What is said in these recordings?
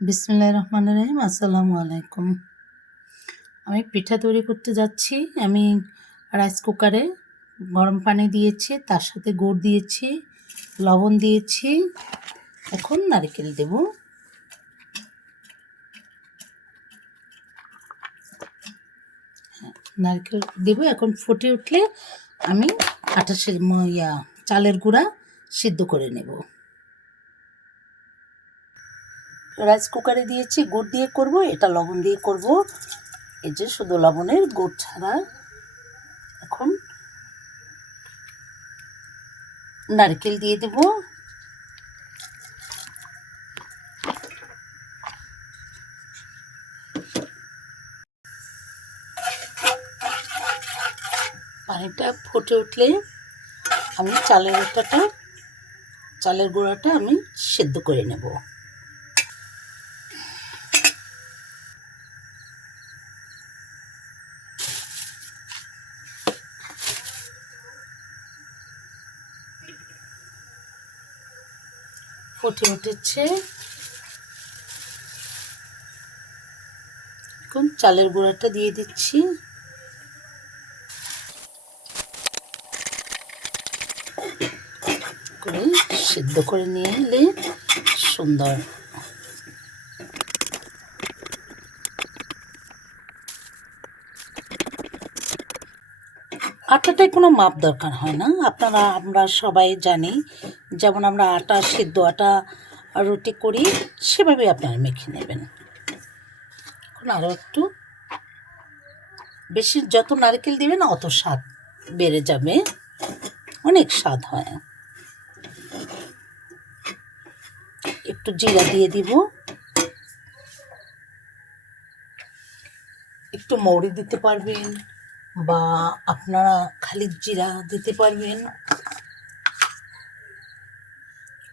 বিসমুল্লাহ রহমান রহিম আসসালামু আলাইকুম। আমি পিঠা তৈরি করতে যাচ্ছি। আমি রাইস কুকারে গরম পানি দিয়েছি তার সাথে গুড় দিয়েছি লবণ দিয়েছি। এখন নারকেল দেব। হ্যাঁ, নারকেল দেব। এখন ফুটে উঠলে আমি আটা ইয়া চালের গুঁড়া সিদ্ধ করে নেব। রাইস কুকারে দিয়েছি, গুড় দিয়ে করব, এটা লবণ দিয়ে করব। এই যে শুধু লবণের গুড় ছাড়া এখন নারকেল দিয়ে দেব। পানিটা ফুটে উঠলে আমি চালের আটাটা, চালের গুঁড়াটা আমি সেদ্ধ করে নেব। ফুটে উঠেছে। এখন চালের গুঁড়াটা দিয়ে দিচ্ছি। করে সিদ্ধ করে নিয়ে এলে সুন্দর। আটাটায় কোনো মাপ দরকার হয় না। আপনারা, আমরা সবাই জানি যেমন আমরা আটা, সিদ্ধ আটা রুটি করি সেভাবে আপনারা মেখে নেবেন। এখন আরও একটু বেশি যত নারকেল দেবেন অত স্বাদ বেড়ে যাবে। অনেক স্বাদ হয়। একটু জিরা দিয়ে দিব। একটু মৌরি দিতে পারবেন বা আপনারা খালি জিরা দিতে পারবেন।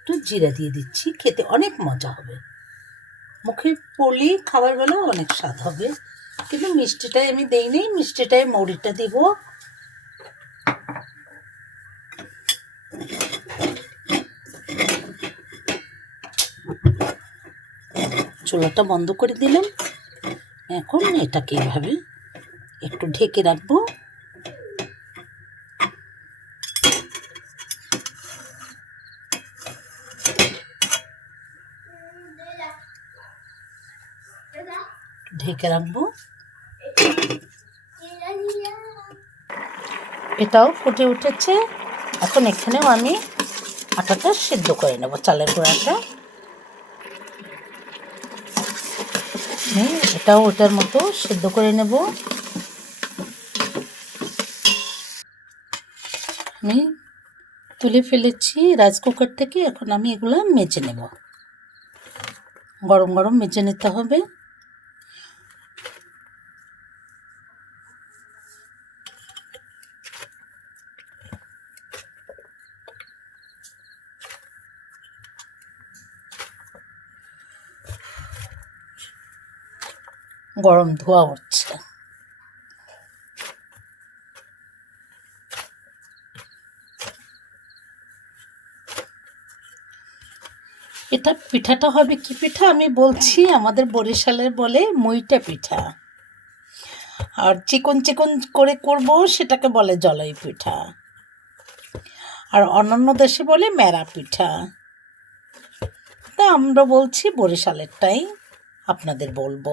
একটু জিরা দিয়ে দিচ্ছি, খেতে অনেক মজা হবে। মুখে পড়লেই খাবার বেলা অনেক স্বাদ হবে। কিন্তু মিষ্টিটাই আমি দেই নেই মিষ্টিটায় মৌরিটা দিব। চুলাটা বন্ধ করে দিলাম। এখন এটাকে এভাবে একটু ঢেকে রাখব। ঢেকে রাখব। এটাও ফুটে উঠেছে। এখন এখানেও আমি আটাটা সিদ্ধ করে নেব, চালের গুঁড়াটা। এটাও ওটার মতো সিদ্ধ করে নেব। আমি তুলে ফেলেছি রাইস কুকার থেকে। এখন আমি এগুলো মেজে নেব। গরম গরম মেজে নিতে হবে। গরম ধোয়া উঠছে এটা পিঠাটা হবে কি পিঠা? আমি বলছি আমাদের বরিশালের বলে মইটা পিঠা। আর চিকন চিকন করে করব সেটাকে বলে জলাই পিঠা। আর অন্যান্য দেশে বলে মেরা পিঠা। তা আমরা বলছি বরিশালেরটাই আপনাদের বলব।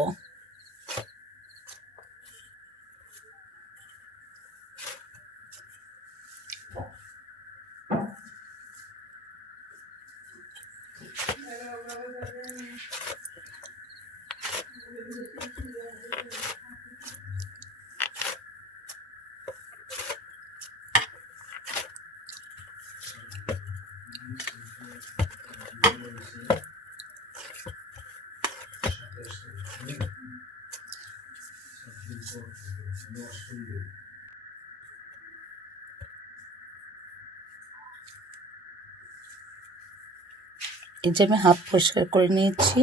এই যে আমি হাফ পরিষ্কার করে নিয়েছি।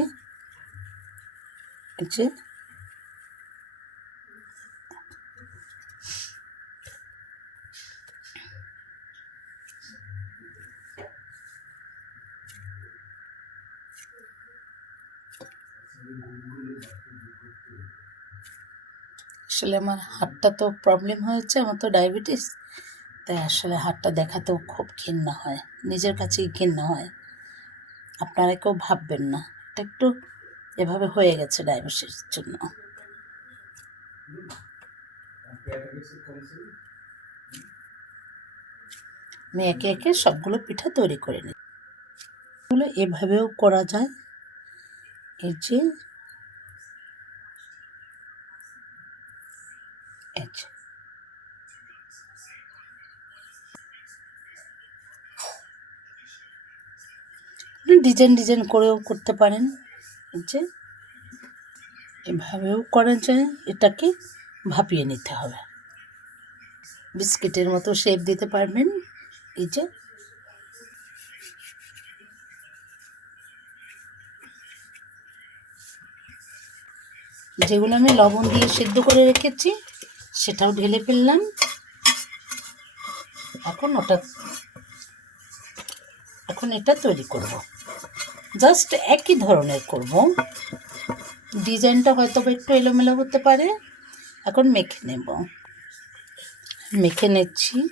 এই যে আসলে আমার হাতটা তো প্রবলেম হয়েছে, আমার তো ডায়াবেটিস তাই আসলে হাতটা দেখাতেও খুব ঘৃণা হয়, নিজের কাছেই ঘৃণা হয়। আপনারা কেউ ভাববেন না, এটা একটু এভাবে হয়ে গেছে ডায়াবেটিসের জন্য। আমি একে একে সবগুলো পিঠা তৈরি করে নিই এগুলো এভাবেও করা যায়, এই যে এই যে। আপনি ডিজাইন ডিজাইন করেও করতে পারেন। যে, এভাবেও করা যায়, এটাকে ভাপিয়ে নিতে হবে। বিস্কিটের মতো শেপ দিতে পারবেন। এই যে, যেগুলো আমি লবণ দিয়ে সেদ্ধ করে রেখেছি, সেটাও ঢেলে ফেললাম। এখন ওটা, এখন এটা তৈরি করব। জাস্ট একই ধরনের করব। ডিজাইনটা হয়তো একটু এলোমেলো হতে পারে। এখন মেখে নেব। মেখে নিচ্ছি।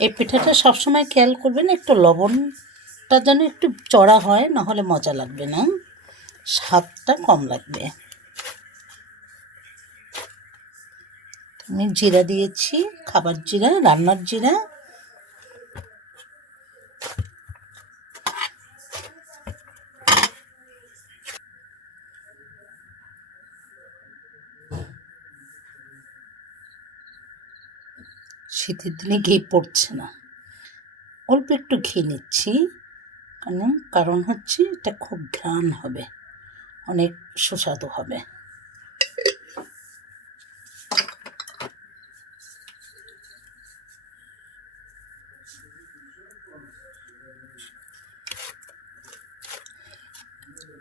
এই পিঠাটা সবসময় খেয়াল করবেন, একটু লবণটা যেন একটু চড়া হয়, নাহলে মজা লাগবে না। স্বাদটা কম লাগবে। আমি জিরা দিয়েছি, খাবার জিরা, রান্নার জিরা। শীতের দিনে ঘি পড়ছে না। অল্প একটু ঘি নিচ্ছি, কারণ কারণ হচ্ছে এটা খুব ঘ্রাণ হবে, অনেক সুস্বাদু হবে।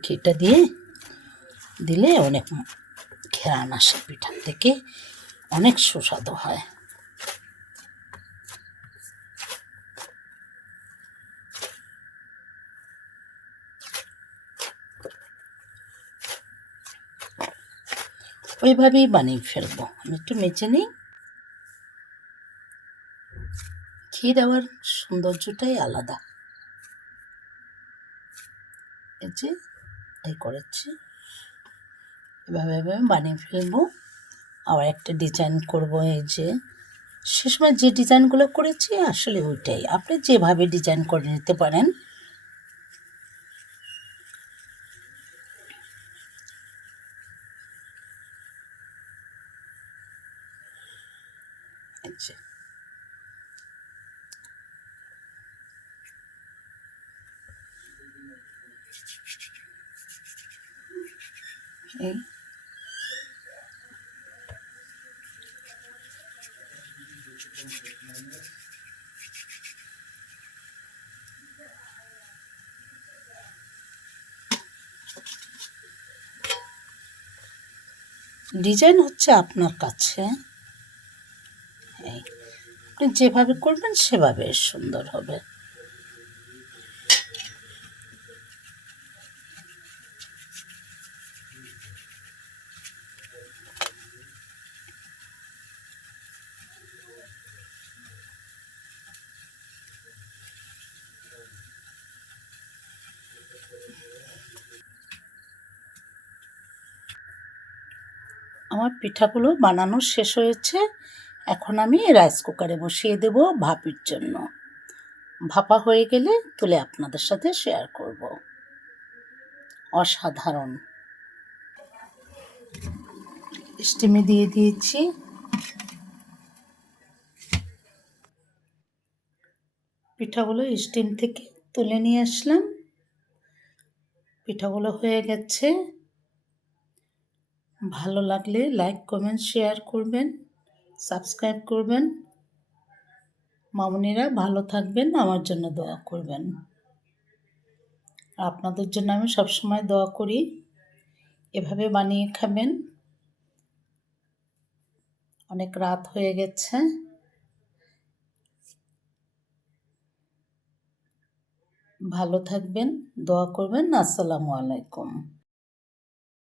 ঘিটা দিয়ে দিলে অনেক ঘেরান আসে, পিঠার থেকে অনেক সুস্বাদু হয়। ওইভাবেই বানিয়ে ফেলব। আমি একটু মেচে নিই। ঘি দেওয়ার সৌন্দর্যটাই আলাদা। এই যে, এই করেছি। এভাবে এভাবে বানিয়ে ফেলব। আবার একটা ডিজাইন করব এই যে। সে সময় যে ডিজাইনগুলো করেছি, আসলে ওইটাই। আপনি যেভাবে ডিজাইন করে নিতে পারেন এই যে এই। ডিজাইন হচ্ছে আপনার কাছে। আপনি যেভাবে করবেন সেভাবে সুন্দর হবে। আমার পিঠাগুলো বানানো শেষ হয়েছে। এখন আমি রাইস কুকারে বসিয়ে দেব ভাপির জন্য। ভাপা হয়ে গেলে তুলে আপনাদের সাথে শেয়ার করব। অসাধারণ। স্টিমে দিয়ে দিয়েছি। পিঠাগুলো স্টিম থেকে তুলে নিয়ে আসলাম। পিঠাগুলো হয়ে গেছে। ভালো লাগলে লাইক কমেন্ট শেয়ার করবেন সাবস্ক্রাইব করবেন। মামনিরা ভালো থাকবেন, আমার জন্য দোয়া করবেন। আপনাদের জন্য আমি সবসময় দোয়া করি। এভাবে বানিয়ে খাবেন। অনেক রাত হয়ে গেছে। ভালো থাকবেন, দোয়া করবেন। আসসালামু আলাইকুম।